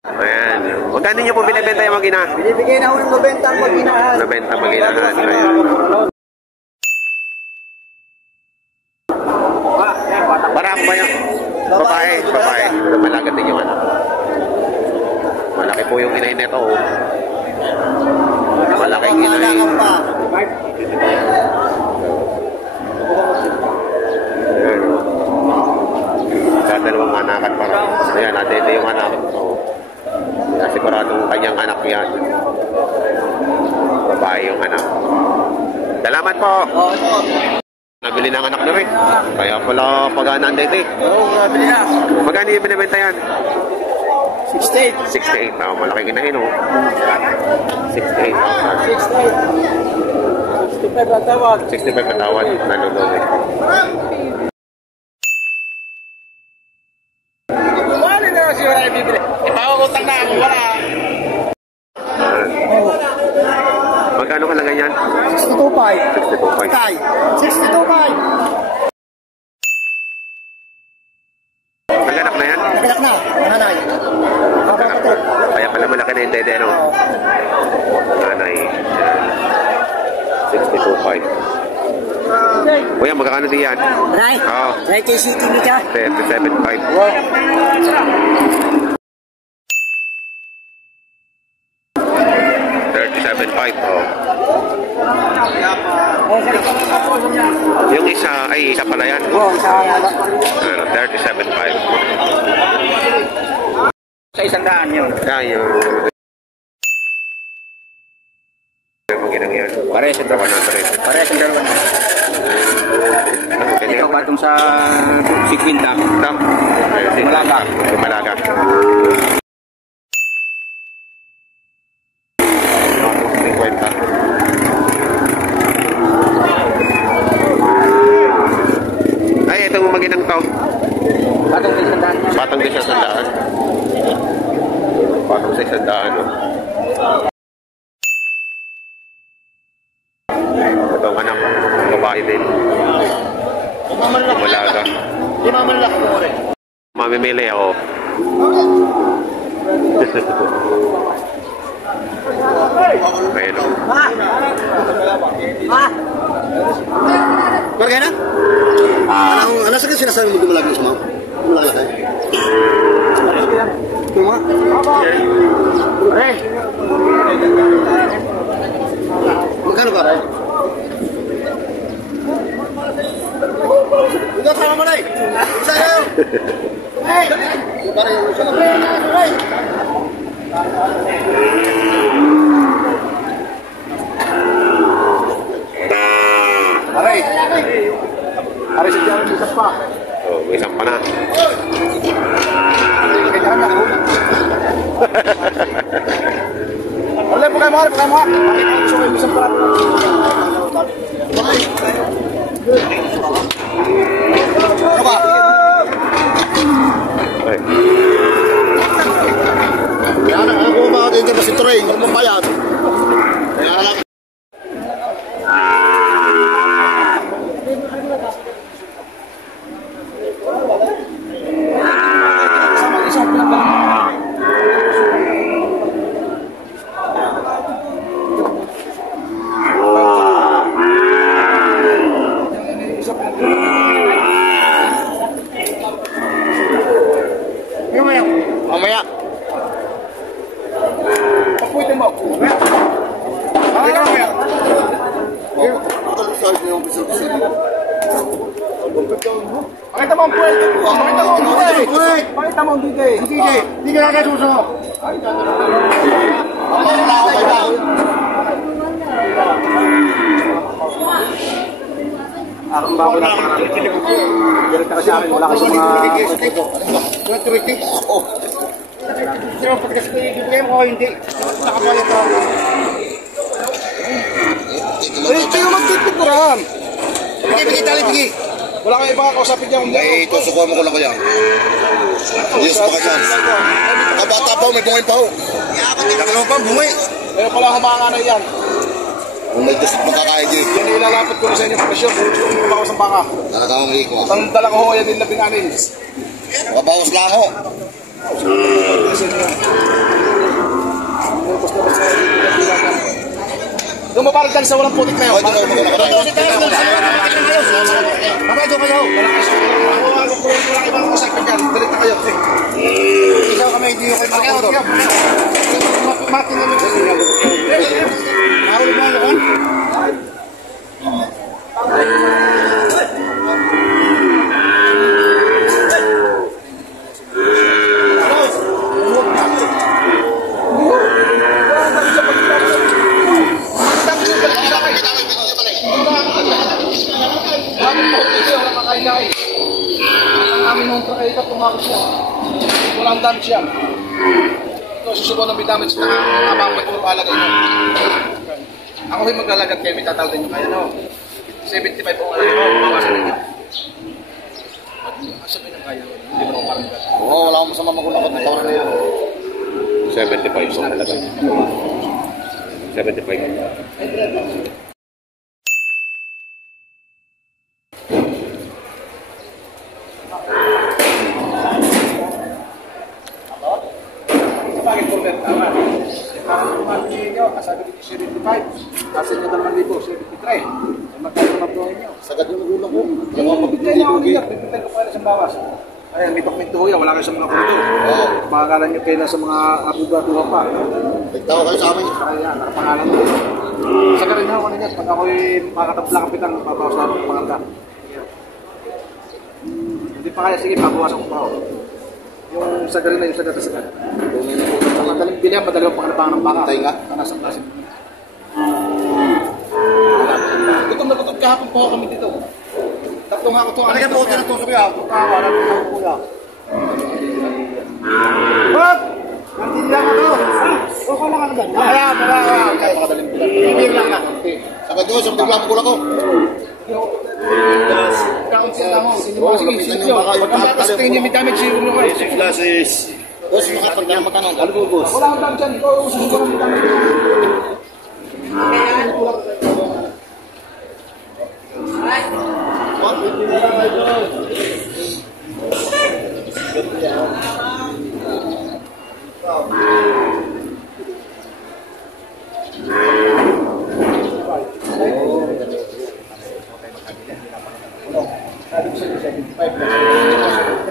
Ayan. Magkano niyo po binibenta yung mag-ina? Binibigay na ako ng 90 ang mag-inahan. 90 mag-inahan. Ayan. Barako ba yun? Babae. Babae. Malagat din yung anak. Malaki po yung inay nito. Oh. Malaking inay. Ayan. Dalawang anakan para. Ayan, natin yung anak. Oh. Siguradong kanyang anak yan. Babae yung anak. Salamat po. Nabili ng anak na rin. Kaya pala pag-aanan dito. Oo, nabili na. Magkano yung binibenta yan? 68. 68. Oh, malaki kinahin oh. 68. 65 katawad. 65 katawad. Nalulog eh. Wala na kasi wala yung bibili. Ipakakutang na ako, wala. Magkano kalaga yan? 62.5. 62.5. Tay. 62.5. Naganak na yan? Naganak na. Nanay. Kapatid. Kaya pala malaki na yung dede, no? Nanay. 62.5. Kuya, magkakano din yan? Nay. Oo. Nay, kay City ni ka. 37.5. 37.5. Oh. Yung isa, ay isa pala yan. Oo, sa 37.5. Sa 100 yun. Yung maginang yan. Pares ang dalawa. Pares ang dalawa. Ikaw patong sa 50. Malaga. Malaga. Ay, itong maginang to. Patong sa 100. Patong din sa 100. Patong sa 100. No? Itong anak, babae din. Malaga. Di mamalak mo rin. Mamimili ako. Ayun o. Marga na? Ano sa kasi sinasabi mo gumalagi sa mga? Gumalagi tayo? Tuma? Magkano ba? Ikaw sama mo na eh! Isa kayo! Magkano yung isa ka? Aray! Aray sa dyan, isang pa. Oh, may isang pa na. Kailangan na ako. Wala po kayo mga, gusto ko yung isang pa. Ano ba? Ay. Kaya na, ako ba dito ba si Turing? Huwag mong bayad. Kaya na lang. Mamaya. Papuitin mo. Mamaya. Pakita mo ang puwede. Pakita mo ang puwede. Pakita mo ang bigay. Sige. Hindi ka nakasuso. Akong bago na direkta ka sa akin. Wala ka sa mga... Oo. Pero pagkas ko ibigay mo hindi. Nakapalit ako. Ay, tayo magtitikuran. Bigay, tali, bigay. Wala kang iba kausapin niya. Ay, ito, sukuhan mo ko lang ko yan. Diyos pa ka dyan. Kabata pa, may bungay pa ho. Nakalaw pa, bungay. Pero pala humanganay yan. Kung may gusto magkakain din. Yan yung ilalapit ko na sa inyo presyon. Kung kumakas ng baka. Talagang hindi ko. Ang dala ko ho, yan din 12. Makabawas lang ho. Yes, para dyan sa walang putik na yun. Doon si tayo, doon sa walang putik na kayo. Bakit doon kayo? Wala ibang kasakit dyan. Balik na kayo. Isaw kami, hindi nyo kayo makakodo. Matin namin kasi. Ahuli mo ano kan? Walang damage siya. Ito, susubo ng damage na habang may puro alagay nyo. Ako rin maglalagat kayo, may tatal din nyo kaya, no? 75 po ang alagay mo, mabawasan ninyo. Sabihin ng kaya, hindi mo parang gas. Oo, wala akong masama magulang at nagkawalan na yun. 75 po talaga. 75. Sabi dito 75, kasi nyo 2,073. Magkano na po nyo? Sagad yung magulang ko. Bigay na ako niya, bigay ko pa rin sa bawas. Ayan, may dokumento ho yan, wala kayo sa mga kulto. Oo. Pangalan nyo kayo sa mga abogado pa. Nagtawa kayo sa amin. Kaya, nakapangalan mo. Saka rin ako kanina, pag ako'y makatabla kapitan, papawas natin ang panganda. Hindi pa kaya, sige, pabawasan ko pa ako. Yung sagari na yung sagari na sagari. Ang madaling bilihan, madaling pangalabangan ng baka. Tayo nga. Nasa klase. Gutom na gutom kahapon po kami dito. Tatlong ako ito. Ano ka po? Tinatuso ko yan. Tawa, nagtutang ko yan. Wag! Nandiyan ako. Okay lang ano ba? Kaya, kaya madaling bilihan. Hindi lang na. Sagad doon, sa magulang magulang ko. Kaunti na mo. Sige, sige. Pagkakatas tingin niya may damage siguro nyo kayo. Six glasses. Boss, makapag na magkano? Ano po, boss? Wala akong damage dyan. Ikaw, ususin ko lang may damage.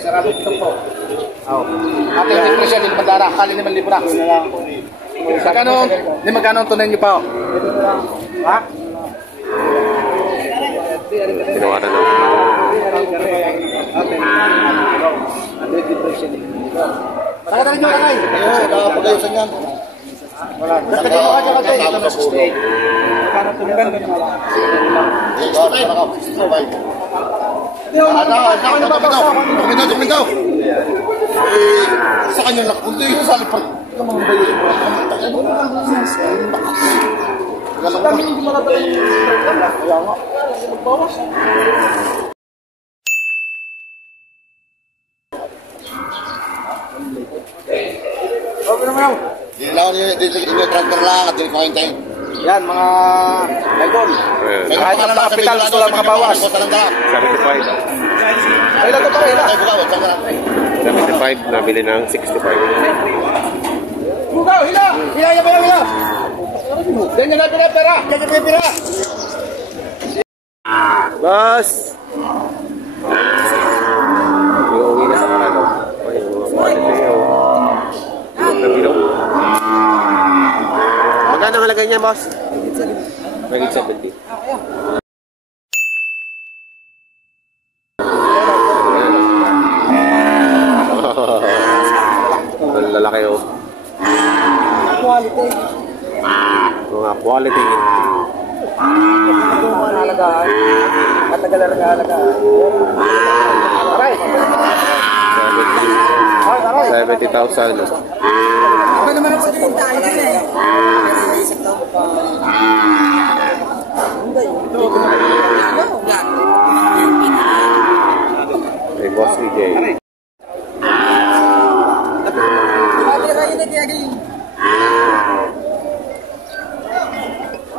Sarado ito po. Ate, yung presyo, hindi magdara. Kali 5,000 na. Magkano ang tunay niyo pa? Ha? Tinawaran na. Saka tayo nyo, Kakay. Ayun, nakapag-ayusan yan. Wala. Nagkakita mo ka dyan, Kakay. Ito na 68. Magkano tunay ba? Dokumento. Sa kanya lang. Kung ito sa alipan. Ito mga bayo. Dami hindi malatala yung kaya nga. Magbawas. Okay naman ako. Dinilawan niyo, transfer lang at hindi ko hintayin. Yan, mga idol. Kahit ang kapital, gusto lang makabawas. 75. Ay, lang ito pa rin. 75, nabili ng 65. Bukaw, hila! Hila niya ba yung hila? Ganyan na pinapera! Ganyan na pinapera! Boss! Iuwi na sa karano. Ay, mga quality niya. Nabilaw. Magkano ang halagay niya, boss? Magiging 70. Ang lalaki, oh. Quality. Mga quality. Mga nalagaan. Matagal na nalagaan. Aray! 70,000. Ano naman ang pagkakuntaan dyan eh? May boss EJ.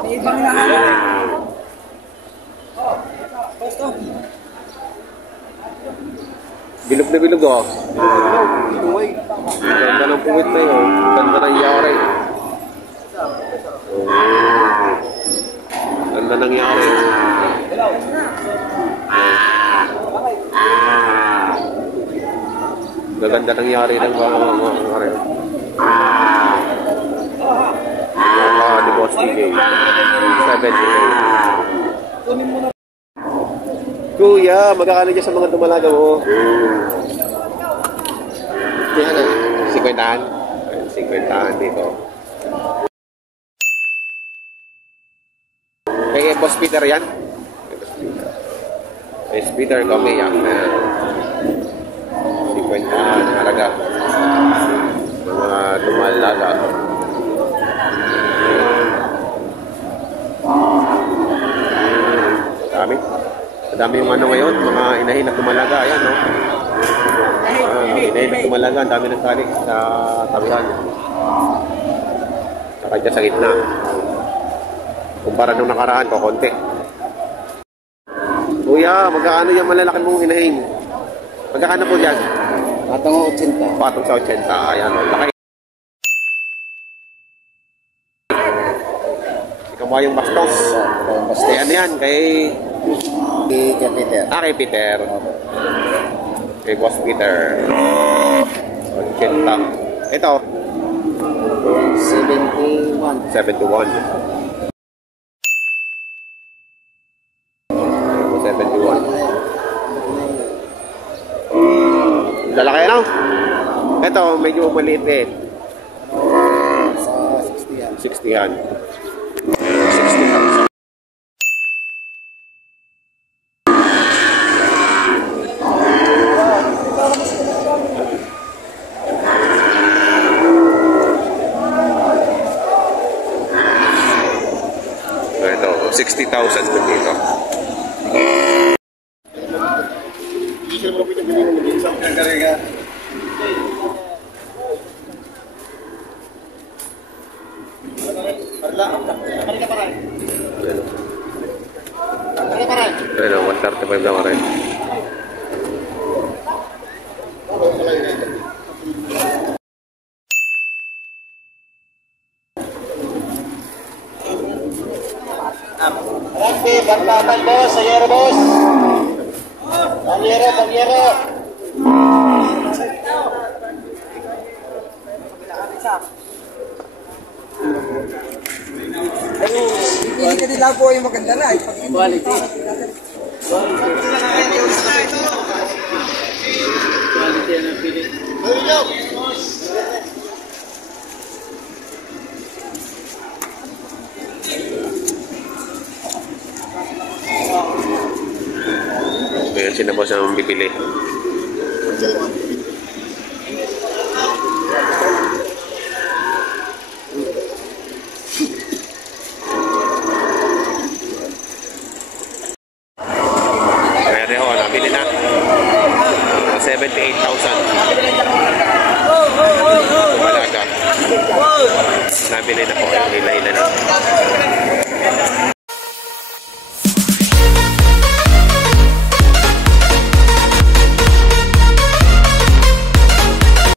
May ibang nahanap. Bilog na bilog, oh. Ganda ng puwit na yun. Ganda ng yari. Ganda nangyari. Gaganda nangyari ng mga di Boss TK. 70. Kuya, magkakano dyan sa mga dumalaga mo? Yan na. 50-an? 50-an dito. Kaya Boss Peter yan? Boss Peter, kami yan. 50-an halaga. Mga dumalaga. Dami. Dami yung ano ngayon, mga inahin na tumalaga. Ayan, no? Inahin na tumalaga. Ang dami ng tali sa tabihan. Saka dyan sa gitna. Kumpara nung nakaraan ko, konti. Kuya, magkano yung malalaki mong inahin? Magkano po dyan? Patong 80. Patong sa 80. Ayan, no? Laki. Ikaw mo yung bastos. Kay ano yan? Kay Peter. kay Peter. Kay Boss Peter. 80. Ito. 71. 71. 71. Lalaki ano? Ito, medyo maliit eh. Sa 60 yan. 60 yan. 60,000. Ito, 60,000 dito. Ano, 135 lang rin. Rugby, bantatan boss, sayero boss. Banyero, banyero. Hindi nila po yung maganda na. Quality. Quality ang pili. Ayan, sinabos ang bibili. Pwede ho, nabili na. 78,000. Malaga. Nabili na po. Hila-hila na.